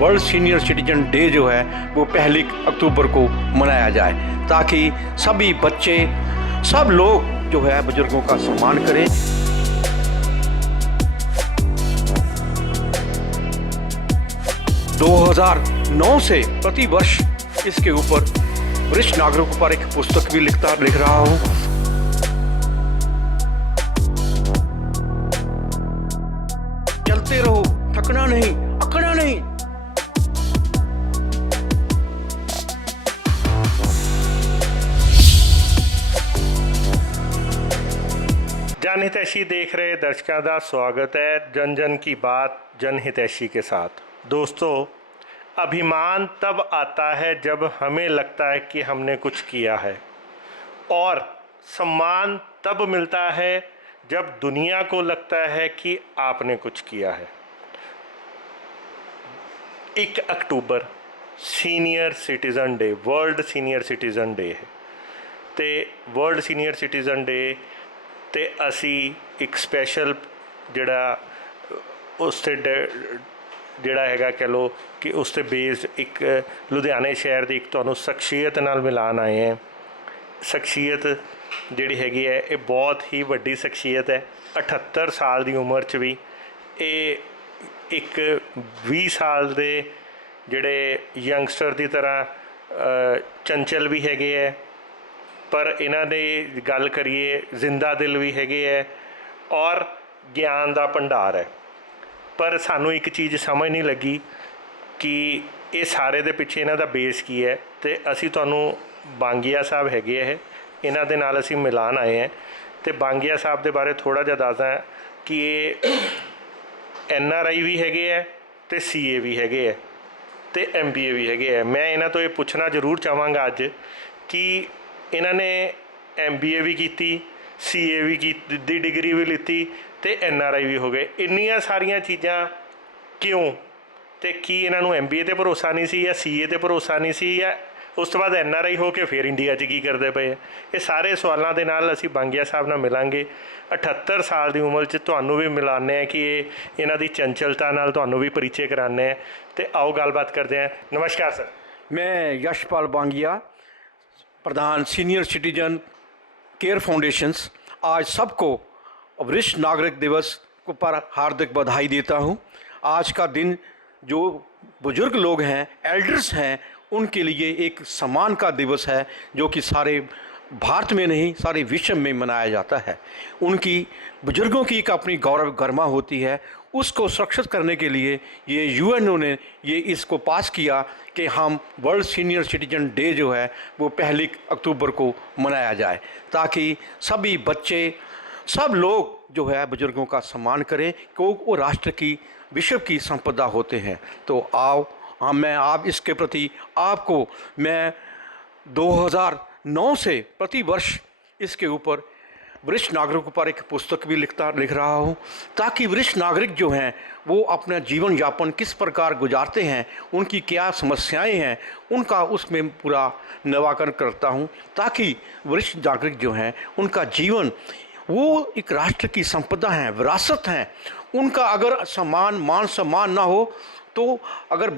World senior citizen day जो है वो 1 अक्टूबर को मनाया जाए, ताकि सभी बच्चे, सब लोग जो है बुजुर्गों का सम्मान करें। दो 2009 से प्रति वर्ष इसके ऊपर वरिष्ठ नागरिकों पर एक पुस्तक भी लिख रहा हूँ। चलते रहो, थकना नहीं, अकड़ना नहीं। जनहितैषी देख रहे दर्शकों का स्वागत है जन जन की बात जनहितैषी के साथ। दोस्तों, अभिमान तब आता है जब हमें लगता है कि हमने कुछ किया है, और सम्मान तब मिलता है जब दुनिया को लगता है कि आपने कुछ किया है। 1 अक्टूबर senior citizen day, world senior citizen day है। तो वर्ल्ड सीनियर सिटीजन डे ते असी एक स्पैशल जिहड़ा उस ते जिहड़ा हैगा कह लो कि उस ते बेस्ड एक लुधियाने शहर की एक तुहानूं शख्सियत नाल मिलान आए हैं। शख्सियत जिहड़ी हैगी है ये बहुत ही वड्डी शख्सियत है। 78 साल की उम्र च भी ये एक 20 साल के जिहड़े यंगस्टर की तरह चंचल भी हैगे है, पर इन्हां दे गल करिए जिंदा दिल भी हैगे है और ज्ञान का भंडार है। पर सानू एक चीज़ समझ नहीं लगी कि ये सारे दे पिछे इन्हां दा बेस की है। तो असी तुहानू बांगिया साहब हैगे है, इन्हां दे नाल असी मिलान आए हैं। तो बांगिया साहब के बारे थोड़ा जिहा दसदा कि ये NRI भी हैगे है, तो CA भी हैगे है, तो MBA भी हैगे है। मैं इन्हां तो ये पूछना जरूर चाहांगा अज कि इन्होंने MBA भी की, CA भी की दी डिग्री भी लीती, तो NRI भी हो गए। इन्नियां सारियां चीज़ां क्यों? तो कि इन्हों MBA ते भरोसा नहीं सी या CA ते भरोसा नहीं सी, या उस तो बाद NRI हो के फिर इंडिया च की करते पे? ये सारे सवालों के नाल असीं बांगिया साहब नाल मिलांगे। 78 साल की उम्र च तुहानूं भी मिलाने हैं कि इन्हां दी चंचलता नाल तुहानूं भी परिचय कराने हैं। तो आओ गलबात करते हैं। नमस्कार सर। मैं यशपाल बांगिया, प्रधान सीनियर सिटीजन केयर फाउंडेशंस, आज सबको वरिष्ठ नागरिक दिवस को पर हार्दिक बधाई देता हूं। आज का दिन जो बुजुर्ग लोग हैं, एल्डर्स हैं, उनके लिए एक सम्मान का दिवस है, जो कि सारे भारत में नहीं सारे विश्व में मनाया जाता है। उनकी बुजुर्गों की एक अपनी गौरव गरिमा होती है, उसको सुरक्षित करने के लिए ये UNO ने ये इसको पास किया कि हम वर्ल्ड सीनियर सिटीजन डे जो है वो 1 अक्टूबर को मनाया जाए, ताकि सभी बच्चे, सब लोग जो है बुजुर्गों का सम्मान करें, क्योंकि वो राष्ट्र की, विश्व की संपदा होते हैं। तो आओ मैं आप इसके प्रति आपको मैं 2009 से प्रति वर्ष इसके ऊपर वरिष्ठ नागरिकों पर एक पुस्तक भी लिख रहा हूँ, ताकि वरिष्ठ नागरिक जो हैं वो अपना जीवन यापन किस प्रकार गुजारते हैं, उनकी क्या समस्याएं हैं, उनका उसमें पूरा निराकरण करता हूँ, ताकि वरिष्ठ नागरिक जो हैं उनका जीवन, वो एक राष्ट्र की संपदा हैं, विरासत हैं। उनका अगर मान सम्मान ना हो, तो अगर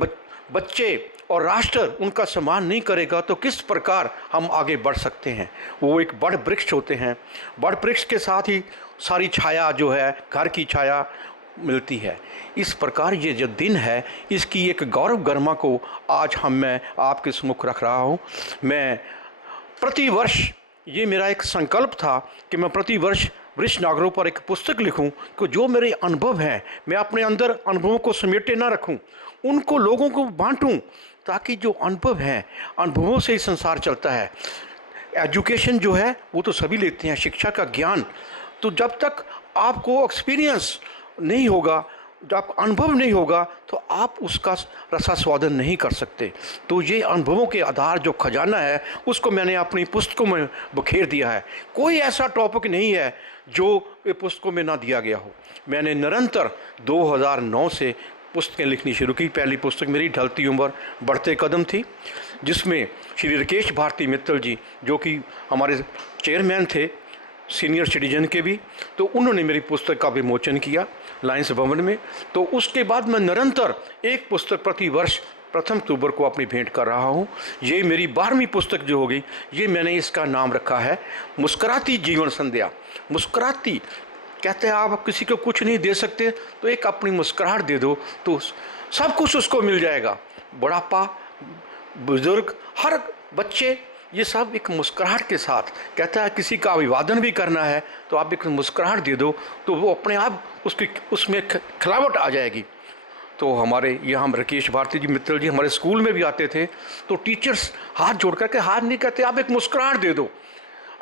बच्चे और राष्ट्र उनका सम्मान नहीं करेगा तो किस प्रकार हम आगे बढ़ सकते हैं। वो एक बड़ वृक्ष होते हैं, बड़ वृक्ष के साथ ही सारी छाया जो है, घर की छाया मिलती है। इस प्रकार ये जो दिन है, इसकी एक गौरव गरिमा को आज मैं आपके सम्मुख रख रहा हूँ। मैं प्रतिवर्ष, ये मेरा एक संकल्प था कि मैं प्रतिवर्ष वरिष्ठ नागरिकों पर एक पुस्तक लिखूं, कि जो मेरे अनुभव हैं मैं अपने अंदर अनुभवों को समेटे ना रखूं, उनको लोगों को बांटूं, ताकि जो अनुभव हैं, अनुभवों से ही संसार चलता है। एजुकेशन जो है वो तो सभी लेते हैं, शिक्षा का ज्ञान, तो जब तक आपको एक्सपीरियंस नहीं होगा, जब अनुभव नहीं होगा, तो आप उसका रसास्वादन नहीं कर सकते। तो ये अनुभवों के आधार जो खजाना है, उसको मैंने अपनी पुस्तकों में बखेर दिया है। कोई ऐसा टॉपिक नहीं है जो ये पुस्तकों में ना दिया गया हो। मैंने निरंतर 2009 से पुस्तकें लिखनी शुरू की। पहली पुस्तक मेरी ढलती उम्र बढ़ते कदम थी, जिसमें श्री राकेश भारती मित्तल जी, जो कि हमारे चेयरमैन थे सीनियर सिटीजन के भी, तो उन्होंने मेरी पुस्तक का विमोचन किया लायंस भवन में। तो उसके बाद मैं निरंतर एक पुस्तक प्रति वर्ष 1 अक्टूबर को अपनी भेंट कर रहा हूँ। ये मेरी 12वीं पुस्तक जो होगी, ये मैंने इसका नाम रखा है मुस्कुराती जीवन संध्या। मुस्कुराती कहते हैं आप किसी को कुछ नहीं दे सकते, तो एक अपनी मुस्कुराहट दे दो तो सब कुछ उसको मिल जाएगा। बुढ़ापा, बुजुर्ग, हर बच्चे, ये सब एक मुस्कुराहट के साथ कहता है। किसी का अभिवादन भी करना है तो आप एक मुस्कुराहट दे दो तो वो अपने आप उसमें खिलावट आ जाएगी। तो हमारे यहाँ राकेश भारती जी मित्तल जी हमारे स्कूल में भी आते थे, तो टीचर्स हाथ जोड़ करके हाथ नहीं कहते, आप एक मुस्कुराहट दे दो।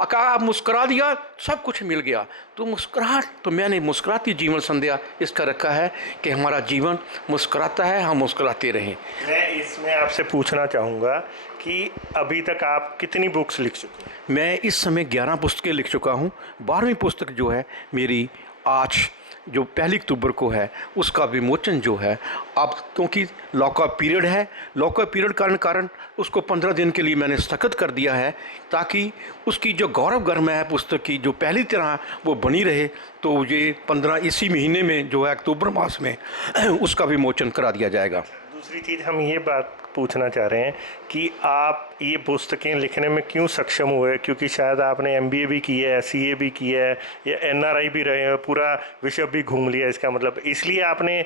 आप मुस्कुरा दिया, सब कुछ मिल गया। तो मुस्कुराहट, तो मैंने मुस्कुराती जीवन संध्या इसका रखा है कि हमारा जीवन मुस्कुराता है, हम मुस्कुराते रहें। मैं इसमें आपसे पूछना चाहूँगा कि अभी तक आप कितनी बुक्स लिख चुके हैं? मैं इस समय 11 पुस्तकें लिख चुका हूँ। 12वीं पुस्तक जो है मेरी आज जो 1 अक्टूबर को है, उसका विमोचन जो है अब, क्योंकि लॉकअप पीरियड है, लॉकअप पीरियड कारण उसको 15 दिन के लिए मैंने स्थगित कर दिया है, ताकि उसकी जो गौरव गर्म है पुस्तक की जो पहली तरह वो बनी रहे। तो ये 15 इसी महीने में जो है अक्टूबर मास में उसका विमोचन करा दिया जाएगा। दूसरी चीज़ हम ये बात पूछना चाह रहे हैं कि आप ये पुस्तकें लिखने में क्यों सक्षम हुए? क्योंकि शायद आपने MBA भी की है, CA भी की है, या NRI भी रहे हैं, पूरा विश्व भी घूम लिया, इसका मतलब इसलिए आपने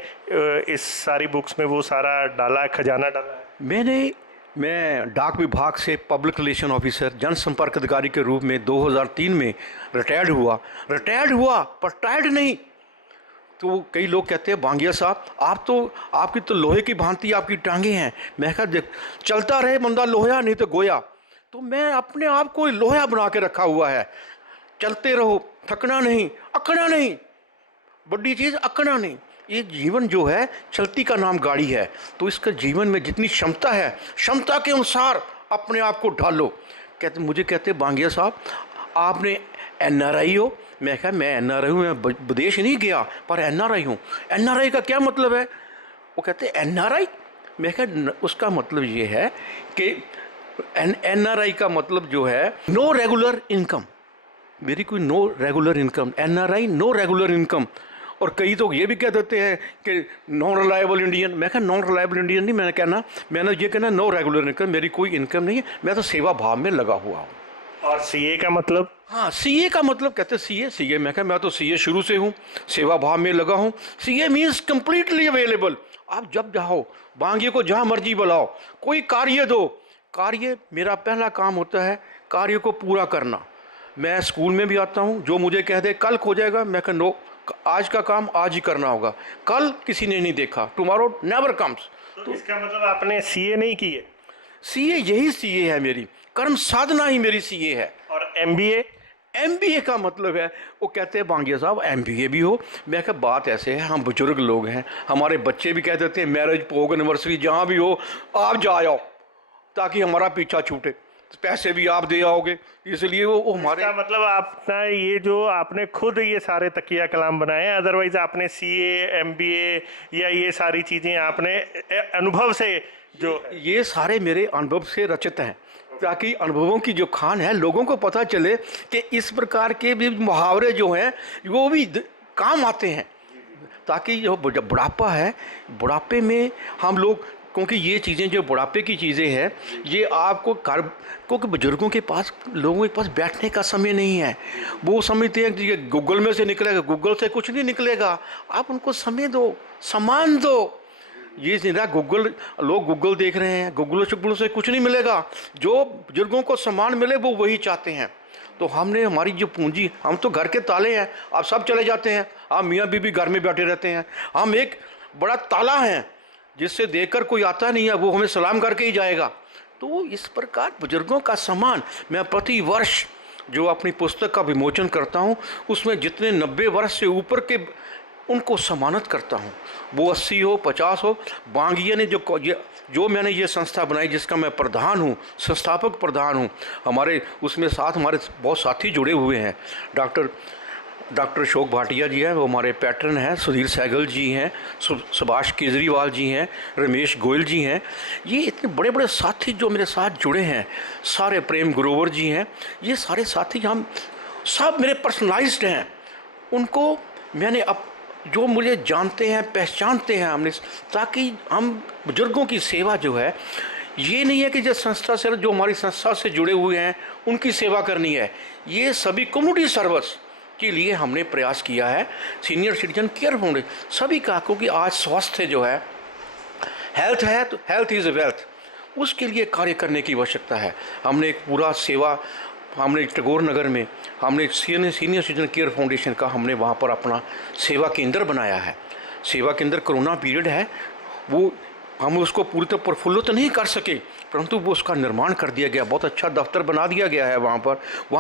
इस सारी बुक्स में वो सारा डाला, खजाना डाला है? मैं डाक विभाग से पब्लिक रिलेशन ऑफिसर, जनसंपर्क अधिकारी के रूप में 2003 में रिटायर्ड हुआ पर टायर्ड नहीं। तो कई लोग कहते हैं बांगिया साहब आपकी तो लोहे की भांति आपकी टांगें हैं। मैं कहा देख, चलता रहे बंदा लोहा नहीं तो गोया। तो मैं अपने आप को लोहा बना के रखा हुआ है, चलते रहो, थकना नहीं, अकड़ना नहीं, बड़ी चीज़ अकड़ना नहीं। ये जीवन जो है चलती का नाम गाड़ी है, तो इसका जीवन में जितनी क्षमता है, क्षमता के अनुसार अपने आप को ढालो। मुझे कहते बांगिया साहब आपने NRI हो। मैं कहा मैं NRI हूँ, मैं विदेश नहीं गया पर NRI हूँ। NRI का क्या मतलब है? वो कहते NRI। मैं कहा उसका मतलब ये है कि NRI का मतलब जो है नो रेगुलर इनकम। मेरी कोई no regular income, NRI no regular income. और कई तो ये भी कह देते हैं कि नॉन रिलायबल इंडियन। मैं कहा नॉन रिलायबल इंडियन नहीं, मैंने ये कहना नो रेगुलर इनकम, मेरी कोई इनकम नहीं है, मैं तो सेवा भाव में लगा हुआ हूँ। और CA का मतलब? हाँ, CA का मतलब कहते हैं CA। मैं कहा मैं तो CA शुरू से हूँ, सेवा भाव में लगा हूँ। CA means completely available. आप जब चाहो बांगिए को जहाँ मर्जी बुलाओ, कोई कार्य दो। कार्य मेरा पहला काम होता है कार्य को पूरा करना। मैं स्कूल में भी आता हूँ, जो मुझे कह दे कल हो जाएगा, मैं कह नो, आज का काम आज ही करना होगा, कल किसी ने नहीं देखा, टुमारो नेवर कम्स। तो इसका मतलब आपने CA नहीं की है? CA यही CA है, मेरी कर्म साधना ही मेरी CA है। और MBA का मतलब है, वो कहते हैं बांगिया साहब MBA भी हो। मैं कहा बात ऐसे है, हम बुजुर्ग लोग हैं, हमारे बच्चे भी कह देते हैं मैरिज पोग एनिवर्सरी जहाँ भी हो आप जा आओ, ताकि हमारा पीछा छूटे, पैसे भी आप दे आओगे, इसलिए वो हमारे। इसका मतलब आपका ये जो आपने खुद ये सारे तकिया कलाम बनाए हैं, अदरवाइज आपने CA MBA या ये सारी चीज़ें आपने अनुभव से, जो ये सारे मेरे अनुभव से रचित हैं, ताकि अनुभवों की जो खान है लोगों को पता चले कि इस प्रकार के भी मुहावरे जो हैं वो भी काम आते हैं, ताकि जो बुढ़ापा है, बुढ़ापे में हम लोग, क्योंकि ये चीज़ें जो बुढ़ापे की चीज़ें हैं ये आपको क्योंकि बुजुर्गों के पास, लोगों के पास बैठने का समय नहीं है। वो समझते हैं कि ये गूगल में से निकलेगा, गूगल से कुछ नहीं निकलेगा। आप उनको समय दो, सम्मान दो। ये सीधा लोग गूगल देख रहे हैं, गूगल से कुछ नहीं मिलेगा। जो बुजुर्गों को सम्मान मिले वो वही चाहते हैं। तो हमने हमारी जो पूंजी, हम तो घर के ताले हैं, आप सब चले जाते हैं, आप मियाँ बीबी घर में बैठे रहते हैं, हम एक बड़ा ताला हैं जिससे देखकर कोई आता नहीं है, वो हमें सलाम करके ही जाएगा। तो इस प्रकार बुजुर्गों का सम्मान, मैं प्रति वर्ष जो अपनी पुस्तक का विमोचन करता हूँ उसमें जितने 90 वर्ष से ऊपर के उनको सम्मानित करता हूँ, वो 80 हो 50 हो। बांगिया ने जो मैंने ये संस्था बनाई जिसका मैं प्रधान हूँ, संस्थापक प्रधान हूँ, हमारे उसमें साथ हमारे बहुत साथी जुड़े हुए हैं। डॉक्टर अशोक भाटिया जी हैं, वो हमारे पैटर्न हैं, सुधीर सहगल जी हैं, सुभाष केजरीवाल जी हैं, रमेश गोयल जी हैं। ये इतने बड़े बड़े साथी जो मेरे साथ जुड़े हैं, सारे प्रेम ग्रोवर जी हैं, ये सारे साथी हम सब मेरे पर्सनलाइज्ड हैं। उनको मैंने अब जो मुझे जानते हैं, पहचानते हैं हमने, ताकि हम बुजुर्गों की सेवा जो है, ये नहीं है कि जो संस्था से, जो हमारी संस्था से जुड़े हुए हैं उनकी सेवा करनी है, ये सभी कम्युनिटी सर्विस के लिए हमने प्रयास किया है। सीनियर सिटीजन केयर फाउंडेशन सभी का, क्योंकि आज स्वास्थ्य जो है, हेल्थ है तो हेल्थ इज़ वेल्थ, उसके लिए कार्य करने की आवश्यकता है। हमने एक पूरा सेवा, हमने टैगोर नगर में हमने सीनियर सिटीजन केयर फाउंडेशन का हमने वहाँ पर अपना सेवा केंद्र बनाया है। सेवा केंद्र कोरोना पीरियड है, वो हम उसको पूरी तरह प्रफुल्ल तो नहीं कर सके, परंतु वो उसका निर्माण कर दिया गया, बहुत अच्छा दफ्तर बना दिया गया है वहाँ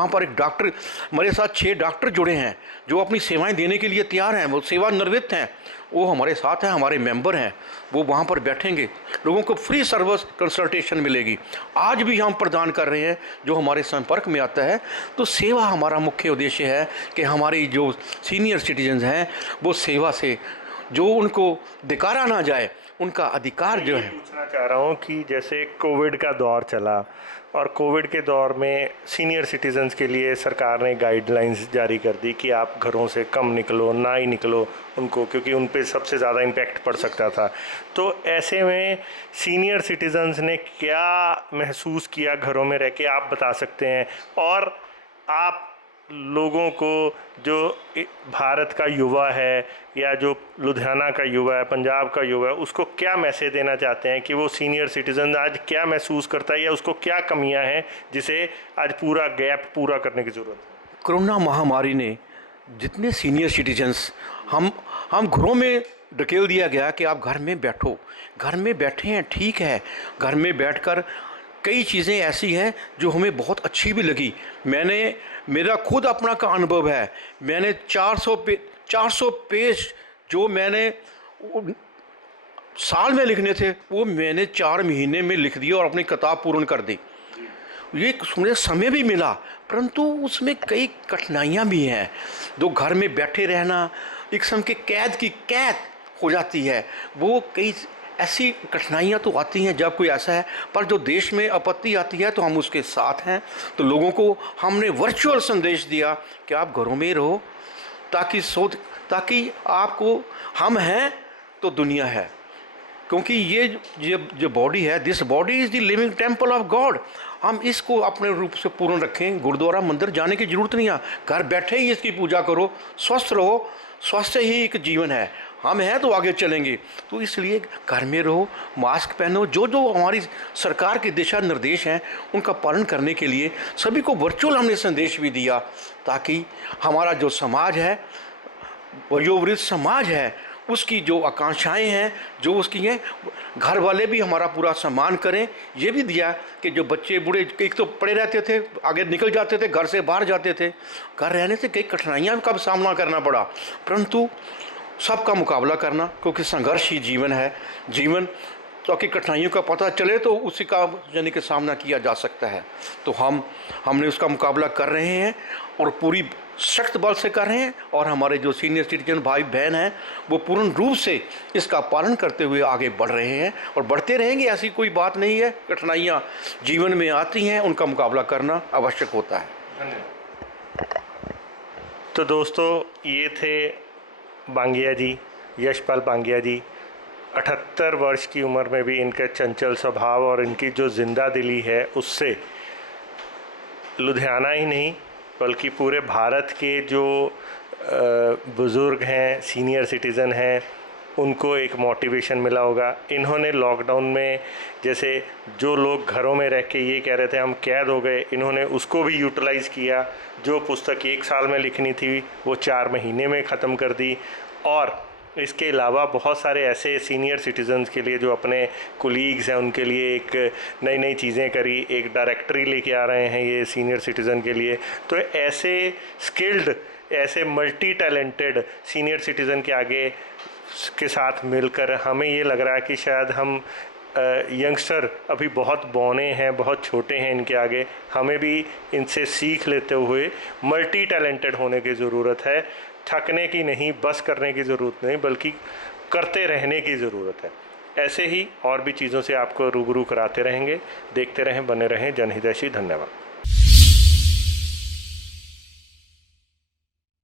पर एक डॉक्टर, हमारे साथ 6 डॉक्टर जुड़े हैं जो अपनी सेवाएं देने के लिए तैयार हैं, वो सेवानिवृत्त हैं, वो हमारे साथ हैं, हमारे मेंबर हैं, वो वहाँ पर बैठेंगे, लोगों को फ्री सर्विस कंसल्टेशन मिलेगी। आज भी हम प्रदान कर रहे हैं, जो हमारे संपर्क में आता है। तो सेवा हमारा मुख्य उद्देश्य है कि हमारे जो सीनियर सिटीजन्स हैं वो सेवा से जो उनको धिकारा ना जाए, उनका अधिकार जो है। पूछना चाह रहा हूँ कि जैसे कोविड का दौर चला और कोविड के दौर में सीनियर सिटीजन्स के लिए सरकार ने गाइडलाइंस जारी कर दी कि आप घरों से कम निकलो, ना ही निकलो उनको, क्योंकि उन पे सबसे ज़्यादा इम्पैक्ट पड़ सकता था। तो ऐसे में सीनियर सिटीजन्स ने क्या महसूस किया घरों में रह के, आप बता सकते हैं? और आप लोगों को, जो भारत का युवा है या जो लुधियाना का युवा है, पंजाब का युवा है, उसको क्या मैसेज देना चाहते हैं कि वो सीनियर सिटीजन आज क्या महसूस करता है या उसको क्या कमियां हैं जिसे आज पूरा गैप पूरा करने की ज़रूरत है? कोरोना महामारी ने जितने सीनियर सिटीजन्स, हम घरों में ढकेल दिया गया कि आप घर में बैठो, घर में बैठे हैं, ठीक है, घर में बैठकर कई चीज़ें ऐसी हैं जो हमें बहुत अच्छी भी लगी। मेरा खुद अपना का अनुभव है, मैंने 400 पेज जो मैंने साल में लिखने थे, वो मैंने 4 महीने में लिख दिया और अपनी किताब पूर्ण कर दी। ये मुझे समय भी मिला, परंतु उसमें कई कठिनाइयाँ भी हैं। जो घर में बैठे रहना एक किस्म के कैद हो जाती है, वो कई ऐसी कठिनाइयाँ तो आती हैं जब कोई ऐसा है, पर जो देश में आपत्ति आती है तो हम उसके साथ हैं। तो लोगों को हमने वर्चुअल संदेश दिया कि आप घरों में रहो, ताकि आपको, हम हैं तो दुनिया है, क्योंकि ये जो बॉडी है, this body is the living temple of God. हम इसको अपने रूप से पूर्ण रखें, गुरुद्वारा मंदिर जाने की ज़रूरत नहीं है, घर बैठे ही इसकी पूजा करो, स्वस्थ रहो, स्वास्थ्य ही एक जीवन है, हम हैं तो आगे चलेंगे। तो इसलिए घर में रहो, मास्क पहनो, जो हमारी सरकार के दिशा निर्देश हैं उनका पालन करने के लिए सभी को वर्चुअल हमने संदेश भी दिया, ताकि हमारा जो समाज है, वयोवृद्ध समाज है, उसकी जो आकांक्षाएं हैं, जो उसकी हैं, घर वाले भी हमारा पूरा सम्मान करें। ये भी दिया कि जो बच्चे बूढ़े एक तो पड़े रहते थे, आगे निकल जाते थे, घर से बाहर जाते थे, घर रहने से कई कठिनाइयां का सामना करना पड़ा, परंतु सबका मुकाबला करना, क्योंकि संघर्ष ही जीवन है। जीवन ताकि कठिनाइयों का पता चले तो उसी का यानी कि सामना किया जा सकता है। तो हमने उसका मुकाबला कर रहे हैं और पूरी सख्त बल से कर रहे हैं, और हमारे जो सीनियर सिटीजन भाई बहन हैं वो पूर्ण रूप से इसका पालन करते हुए आगे बढ़ रहे हैं और बढ़ते रहेंगे। ऐसी कोई बात नहीं है, कठिनाइयाँ जीवन में आती हैं, उनका मुकाबला करना आवश्यक होता है। धन्यवाद। तो दोस्तों, ये थे बांगिया जी, यशपाल बांगिया जी। 78 वर्ष की उम्र में भी इनका चंचल स्वभाव और इनकी जो जिंदा दिली है, उससे लुधियाना ही नहीं बल्कि पूरे भारत के जो बुज़ुर्ग हैं, सीनियर सिटीज़न हैं, उनको एक मोटिवेशन मिला होगा। इन्होंने लॉकडाउन में, जैसे जो लोग घरों में रह के ये कह रहे थे हम कैद हो गए, इन्होंने उसको भी यूटिलाइज़ किया। जो पुस्तक 1 साल में लिखनी थी वो 4 महीने में ख़त्म कर दी। और इसके अलावा बहुत सारे ऐसे सीनियर सिटीजन्स के लिए जो अपने कोलीग्स हैं उनके लिए एक नई नई चीज़ें करी, एक डायरेक्टरी लेके आ रहे हैं ये सीनियर सिटीज़न के लिए। तो ऐसे स्किल्ड, ऐसे मल्टी टैलेंटेड सीनियर सिटीज़न के आगे के साथ मिलकर हमें ये लग रहा है कि शायद हम यंगस्टर अभी बहुत बौने हैं, बहुत छोटे हैं इनके आगे। हमें भी इनसे सीख लेते हुए मल्टी टैलेंटेड होने की ज़रूरत है। थकने की नहीं, बस करने की ज़रूरत नहीं, बल्कि करते रहने की ज़रूरत है। ऐसे ही और भी चीज़ों से आपको रूबरू कराते रहेंगे। देखते रहें, बने रहें जनहितैषी। धन्यवाद।